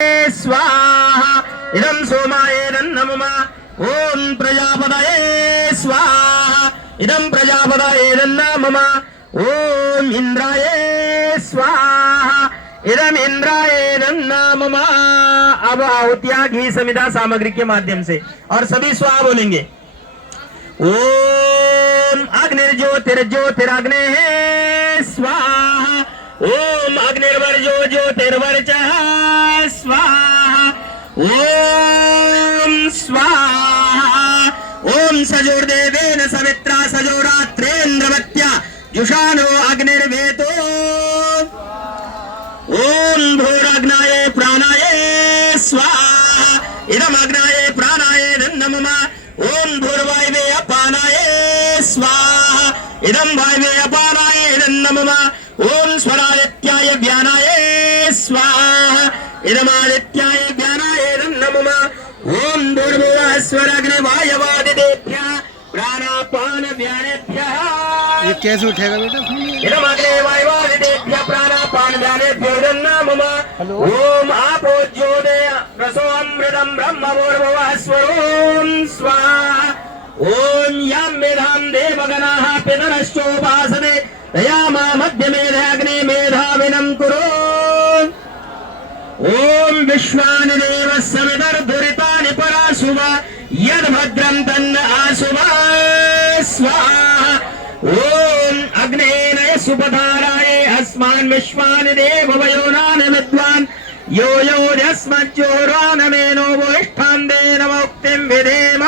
स्वाहा इदं सोमाय नमः। ओम प्रजापतये स्वाहा इदं प्रजापतये नमः। ओम इंद्राय स्वाहा इदं इंद्राय नमः। अब आहुतियां घी समिधा सामग्री के माध्यम से और सभी स्वाहा बोलेंगे। ओम अग्निर्ज्योतिर्ज्योतिरग्नेः स्वाहा। ओम अग्निर्वर्जो ज्योतिर्वर्चः स्वाहा। ओम स्वाहा। ओम सजोर्देवेन सवित्रा सजोरात्रेन्द्रवत्या जुषानो अग्निर्वेतो। ओम भूराग्नाय प्राणाय स्वाहा इदम अग्नाय प्राणाय नमः। ओम भूर्वायवे अपानाय स्वाहा इदम वायवे अपानाय नमः। ओम स्वरादित्याय व्यानाय स्वाहा इदम आदित्याय व्यानाय नमः। ओम भूर्भुवः स्वराग्निवायवादिदेभ्यः प्राणापान व्यानेभ्यः। ये कैसे उठेगा बेटा? इदम अग्ने वायवादिदेभ्यः प्राणापान व्यानेभ्यो नमः। ओम आपो ज्योतिः रसो अमृतम् ब्रह्म भूर्भुवः स्वरों स्वाहा। ओम यं मेधां देवगणाः पितरश्चोपासते तयामा मध्यमेधाग्ने मेधाविनं कुरु। ओम विश्वानि देवः सवितर्दुरितानि पराशुभा यद्भद्रं तन्न आशुभा स्वाहा। ओम अग्नेन सुपधाराय अस्मान् विश्वानि देववयोनानि विद्वान् यो यो यस्मज्जोरानमेनो वोष्ठां देन मुक्तिं विधेम।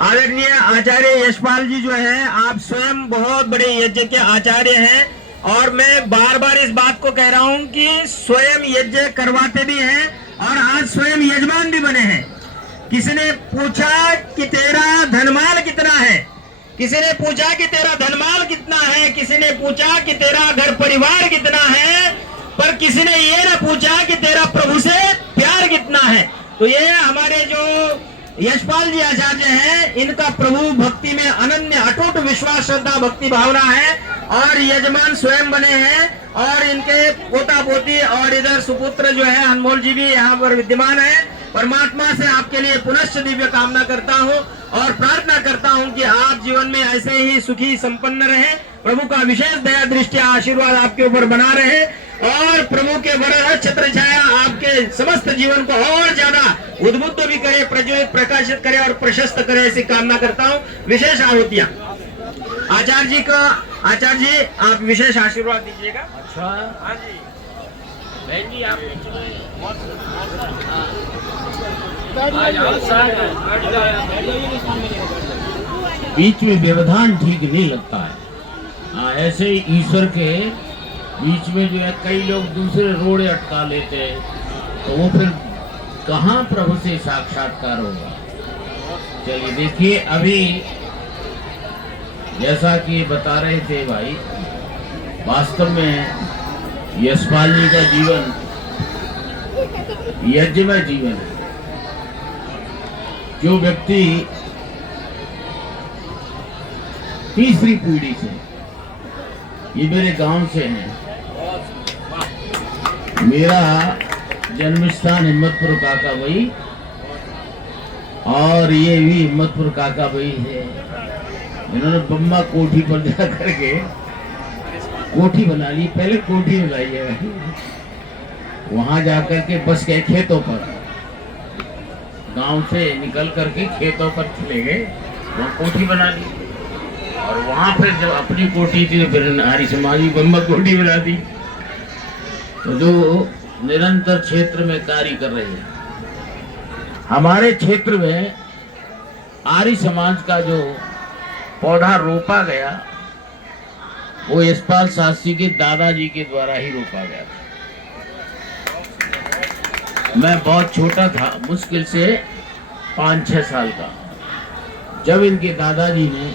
आदरणीय आचार्य यशपाल जी जो है, आप स्वयं बहुत बड़े यज्ञ के आचार्य हैं और मैं बार बार इस बात को कह रहा हूं कि स्वयं यज्ञ करवाते भी हैं और आज स्वयं यजमान भी बने हैं। किसी ने पूछा कि तेरा धनमाल कितना है, किसी ने पूछा कि तेरा धनमाल कितना है, किसी ने पूछा कि तेरा घर परिवार कितना है, पर किसी ने ये ना पूछा कि तेरा प्रभु से प्यार कितना है। तो ये हमारे जो यशपाल जी आचार्य हैं, इनका प्रभु भक्ति में अनन्य अटूट विश्वास श्रद्धा भक्ति भावना है और यजमान स्वयं बने हैं और इनके पोता पोती और इधर सुपुत्र जो है अनमोल जी भी यहाँ पर विद्यमान है। परमात्मा से आपके लिए पुनश्च दिव्य कामना करता हूँ और प्रार्थना करता हूँ कि आप जीवन में ऐसे ही सुखी संपन्न रहे, प्रभु का विशेष दया दृष्टि आशीर्वाद आपके ऊपर बना रहे और प्रभु के वरद छत्र छाया आपके समस्त जीवन को और ज्यादा उद्बुद्ध भी करे, प्रज्वलित प्रकाशित करे और प्रशस्त करे, ऐसी कामना करता हूँ। विशेष आहुतियां आचार्य जी का, आचार्य जी आप विशेष आशीर्वाद दीजिएगा। अच्छा हाँ जी बहन जी आप बीच में व्यवधान ठीक नहीं लगता है। ऐसे ही ईश्वर के बीच में जो है कई लोग दूसरे रोड़े अटका लेते हैं, तो वो फिर कहाँ प्रभु से साक्षात्कार होगा। चलिए देखिए, अभी जैसा कि बता रहे थे भाई, वास्तव में यशपाल जी का जीवन यज्ञमय जीवन है। जो व्यक्ति तीसरी पीढ़ी से, ये मेरे गांव से हैं, मेरा जन्म स्थान हिम्मतपुर काका भाई और ये भी हिम्मतपुर काका भाई है। इन्होंने बम्मा कोठी पर जा करके कोठी बना ली, पहले कोठी बनाई है, वहां जाकर के बस गए खेतों पर, गांव से निकल करके खेतों पर चले गए, वहां कोठी बना ली और वहां फिर जब अपनी कोठी थी तो फिर आर्य समाजी बम्मा कोठी बना दी। तो जो निरंतर क्षेत्र में कार्य कर रहे हैं, हमारे क्षेत्र में आर्य समाज का जो पौधा रोपा गया वो यशपाल शास्त्री के दादाजी के द्वारा ही रोपा गया था। मैं बहुत छोटा था, मुश्किल से 5-6 साल का, जब इनके दादाजी ने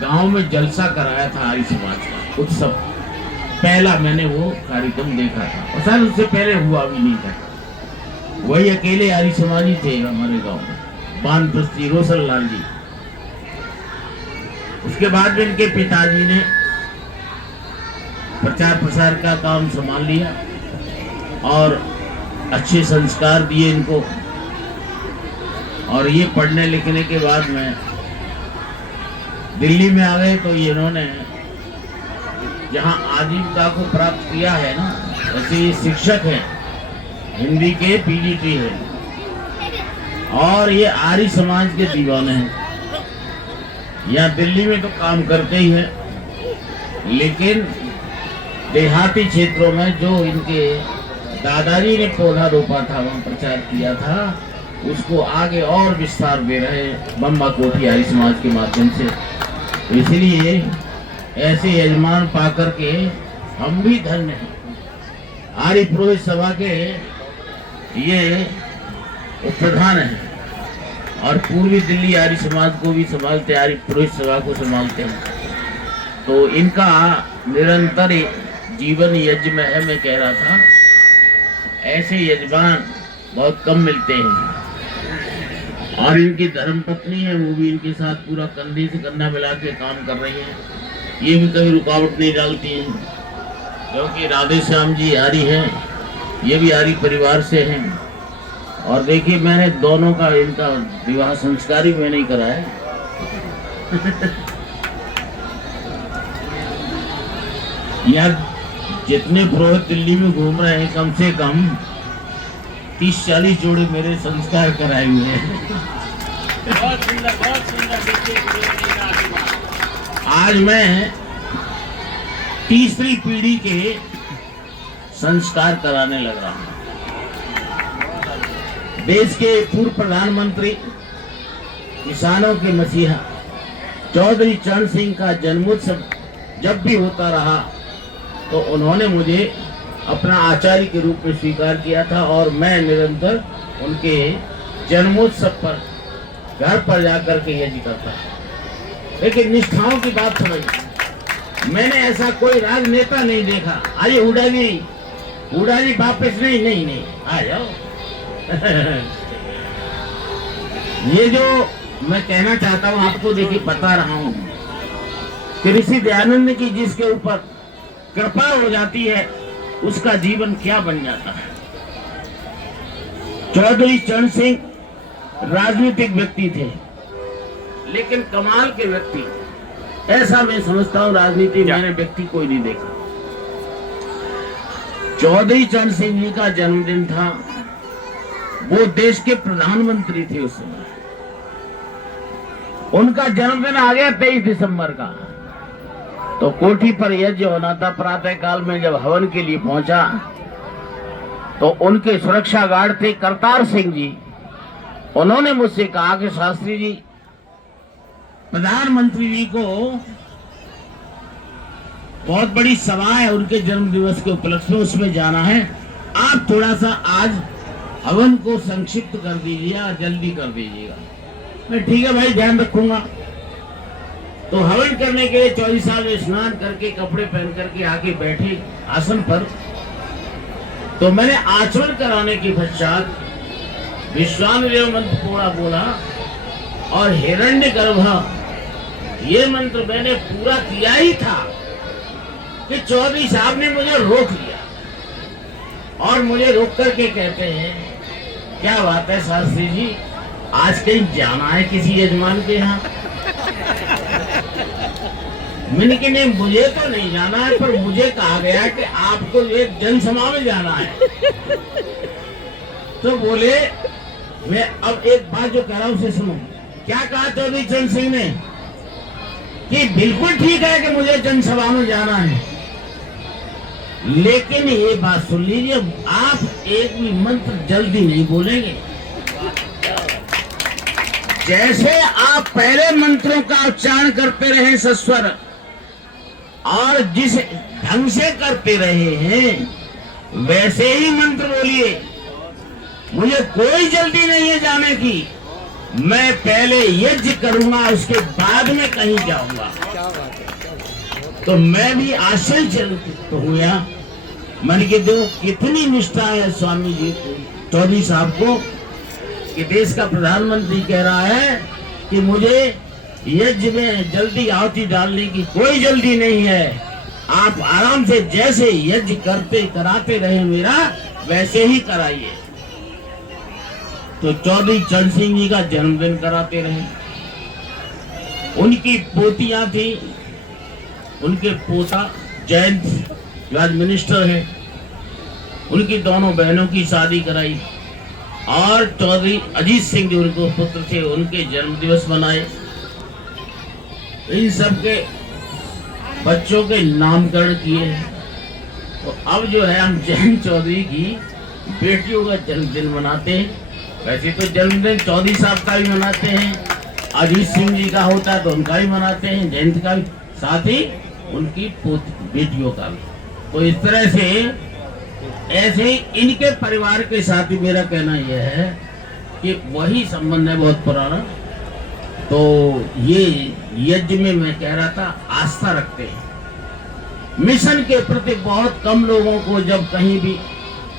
गांव में जलसा कराया था आर्य समाज का उत्सव, पहला मैंने वो कार्यक्रम देखा था और शायद उससे पहले हुआ भी नहीं था। वही अकेले आर्य समाजी थे हमारे गांव में, बानप्रस्थी रोशन लाल जी। उसके बाद में इनके पिताजी ने प्रचार प्रसार का काम संभाल लिया और अच्छे संस्कार दिए इनको। और ये पढ़ने लिखने के बाद में दिल्ली में आ गए तो ये इन्होंने जहाँ आजीविका को प्राप्त किया है ना, वैसे ये शिक्षक हैं, हिंदी के पीजीटी है और ये आर्य समाज के दीवाने हैं। यहाँ दिल्ली में तो काम करते ही हैं, लेकिन देहाती क्षेत्रों में जो इनके दादाजी ने पौधा रोपा था, वहाँ प्रचार किया था, उसको आगे और विस्तार दे रहे हैं बम्बा कोठी आर्य समाज के माध्यम से। इसलिए ऐसे यजमान पाकर के हम भी धन्य हैं। आर्य पुरोहित सभा के ये प्रधान हैं और पूर्वी दिल्ली आर्य समाज को भी संभालते, आर्य पुरोहित सभा को संभालते हैं। तो इनका निरंतर जीवन यज्ञ में है। मैं कह रहा था ऐसे यजमान बहुत कम मिलते हैं। और इनकी धर्मपत्नी है, वो भी इनके साथ पूरा कंधे से कंधा मिला के काम कर रही है। ये भी कभी रुकावट नहीं डालती हैं, क्योंकि राधे श्याम जी आर्य हैं, ये भी आर्य परिवार से हैं। और देखिए मैंने दोनों का इनका विवाह संस्कार ही मैंने ही कराया। यार जितने पुरोहित दिल्ली में घूम रहे हैं, कम से कम 30-40 जोड़े मेरे संस्कार कराए हुए हैं। बहुत सुंदर, बहुत सुंदर। आज मैं तीसरी पीढ़ी के संस्कार कराने लग रहा हूं। देश के पूर्व प्रधानमंत्री, किसानों के मसीहा चौधरी चरण सिंह का जन्मोत्सव जब भी होता रहा तो उन्होंने मुझे अपना आचार्य के रूप में स्वीकार किया था और मैं निरंतर उनके जन्मोत्सव पर घर पर जाकर के यज्ञ करता। लेकिन निष्ठाओं की बात समझिए, मैंने ऐसा कोई राजनेता नहीं देखा। अरे हुड्डा जी वापस नहीं आ जाओ। ये जो मैं कहना चाहता हूँ आपको, देखिए बता रहा हूँ कि ऋषि दयानंद की जिसके ऊपर कृपा हो जाती है उसका जीवन क्या बन जाता है। चौधरी चरण सिंह राजनीतिक व्यक्ति थे, लेकिन कमाल के व्यक्ति, ऐसा मैं समझता हूँ राजनीति मैंने व्यक्ति कोई नहीं देखा। चौधरी चरण सिंह जी का जन्मदिन था, वो देश के प्रधानमंत्री थे उस समय। उनका जन्मदिन आ गया 23 दिसंबर का, तो कोठी पर यज्ञ होना था। प्रातः काल में जब हवन के लिए पहुंचा तो उनके सुरक्षा गार्ड थे करतार सिंह जी। उन्होंने मुझसे कहा कि शास्त्री जी, प्रधानमंत्री जी को बहुत बड़ी सभा है उनके जन्म दिवस के उपलक्ष्य में, उसमें जाना है, आप थोड़ा सा आज हवन को संक्षिप्त कर दीजिए और जल्दी कर दीजिएगा। मैं ठीक है भाई, ध्यान रखूंगा। तो हवन करने के लिए चौधरी साहब स्नान करके कपड़े पहन करके आके बैठे आसन पर। तो मैंने आचमन कराने के पश्चात विश्वामित्र मंत्र पूरा बोला और हिरण्यगर्भ ये मंत्र मैंने पूरा किया ही था कि चौधरी साहब ने मुझे रोक लिया और मुझे रोक करके कहते हैं, क्या बात है शास्त्री जी, आज कहीं जाना है किसी यजमान के यहाँ? मैंने कि नहीं, मुझे तो नहीं जाना है, पर मुझे कहा गया कि आपको एक जनसभा में जाना है। तो बोले, मैं अब एक बात जो कह रहा हूं उसे सुनो। क्या कहा चौधरी चरण सिंह ने कि बिल्कुल ठीक है कि मुझे जनसभा में जाना है, लेकिन ये बात सुन लीजिए, आप एक भी मंत्र जल्दी नहीं बोलेंगे। जैसे आप पहले मंत्रों का उच्चारण करते रहे सस्वर और जिस ढंग से करते रहे हैं वैसे ही मंत्र बोलिए। मुझे कोई जल्दी नहीं है जाने की, मैं पहले यज्ञ करूंगा उसके बाद में कहीं जाऊंगा। तो मैं भी आश्चर्यचकित हुआ। मन के दो कितनी निष्ठा है स्वामी जी को, चौधरी साहब को, कि देश का प्रधानमंत्री कह रहा है कि मुझे यज्ञ में जल्दी आहुति डालने की कोई जल्दी नहीं है, आप आराम से जैसे यज्ञ करते कराते रहे मेरा, वैसे ही कराइए। तो चौधरी चरण सिंह जी का जन्मदिन कराते रहे। उनकी पोतियां थी, उनके पोता जयंत जो आज मिनिस्टर है, उनकी दोनों बहनों की शादी कराई। और चौधरी अजीत सिंह जो उनको पुत्र थे, उनके जन्म दिवस मनाए। इन सब के बच्चों के नामकरण किए। तो अब जो है हम जयंत चौधरी की बेटियों का जन्मदिन मनाते हैं। वैसे तो जन्मदिन चौधरी साहब का भी मनाते हैं, अजीत सिंह जी का होता है तो उनका भी मनाते हैं, जयंत का भी, साथ ही उनकी बेटियों का भी। तो इस तरह से ऐसे ही इनके परिवार के साथ ही मेरा कहना यह है कि वही संबंध है बहुत पुराना। तो ये यज्ञ में मैं कह रहा था आस्था रखते हैं। मिशन के प्रति बहुत कम लोगों को जब कहीं भी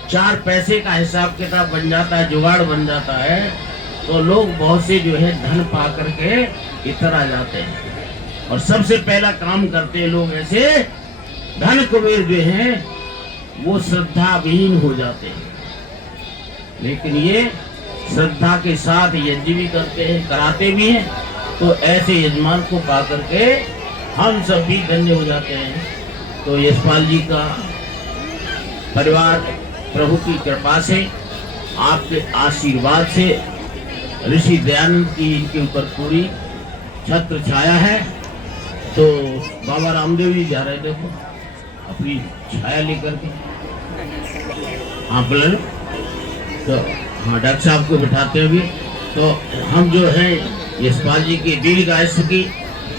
4 पैसे का हिसाब किताब बन जाता है, जुगाड़ बन जाता है, तो लोग बहुत से जो है धन पा करके इतर आ जाते हैं। और सबसे पहला काम करते हैं लोग ऐसे धन कुबेर जो हैं वो श्रद्धाविहीन हो जाते हैं। लेकिन ये श्रद्धा के साथ यज्ञ भी करते हैं, कराते भी हैं। तो ऐसे यजमान को पा करके हम सब भी धन्य हो जाते हैं। तो यशपाल जी का परिवार प्रभु की कृपा से, आपके आशीर्वाद से, ऋषि दयानंद की इनके ऊपर पूरी छत्र छाया है। तो बाबा रामदेव जी जा रहे, देखो अपनी छाया लेकर के। हाँ बोले तो हाँ, डॉक्टर साहब को बिठाते हैं अभी। तो हम जो है यशपाल जी की दीर्घायुष्य की,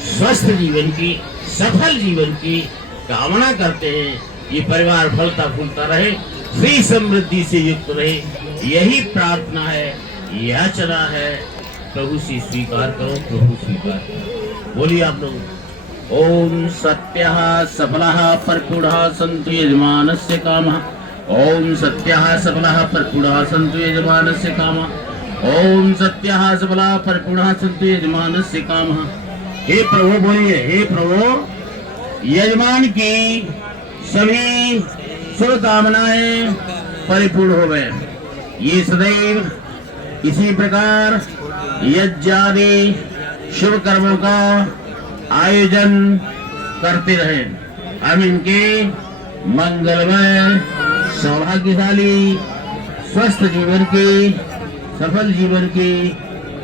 स्वस्थ जीवन की, सफल जीवन की कामना करते हैं। ये परिवार फलता फूलता रहे, श्री समृद्धि से युक्त रहे, यही प्रार्थना है, याचना है। प्रभु से स्वीकार करो, प्रभु स्वीकार करो। बोलिए आप लोग। ओम सत्यः सबलः परिपूर्णः सन्तु यजमानस्य कामः। ओम सत्यः सबलः परिपूर्णः सन्तु यजमानस्य कामः। ओम सत्यः सबलः परिपूर्णः सन्तु यजमानस्य कामः। हे प्रभु, बोलिए, हे प्रभु, यजमान की सभी शुभकामनाएं परिपूर्ण हो गए। ये सदैव इसी प्रकार यज्ञादि शुभ कर्मों का आयोजन करते रहे। हम इनके मंगलमय, सौभाग्यशाली, स्वस्थ जीवन की, सफल जीवन की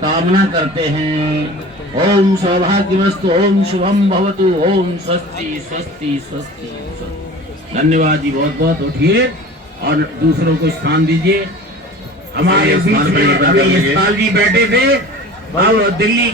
कामना करते हैं। ओम सौभाग्यवस्तु, ओम शुभम भवतु, ओम स्वस्ति स्वस्ति स्वस्ति स्वस्ति। धन्यवाद जी, बहुत बहुत। उठिए और दूसरों को स्थान दीजिए। हमारे बीच में अभी यशपाल जी बैठे थे, दिल्ली के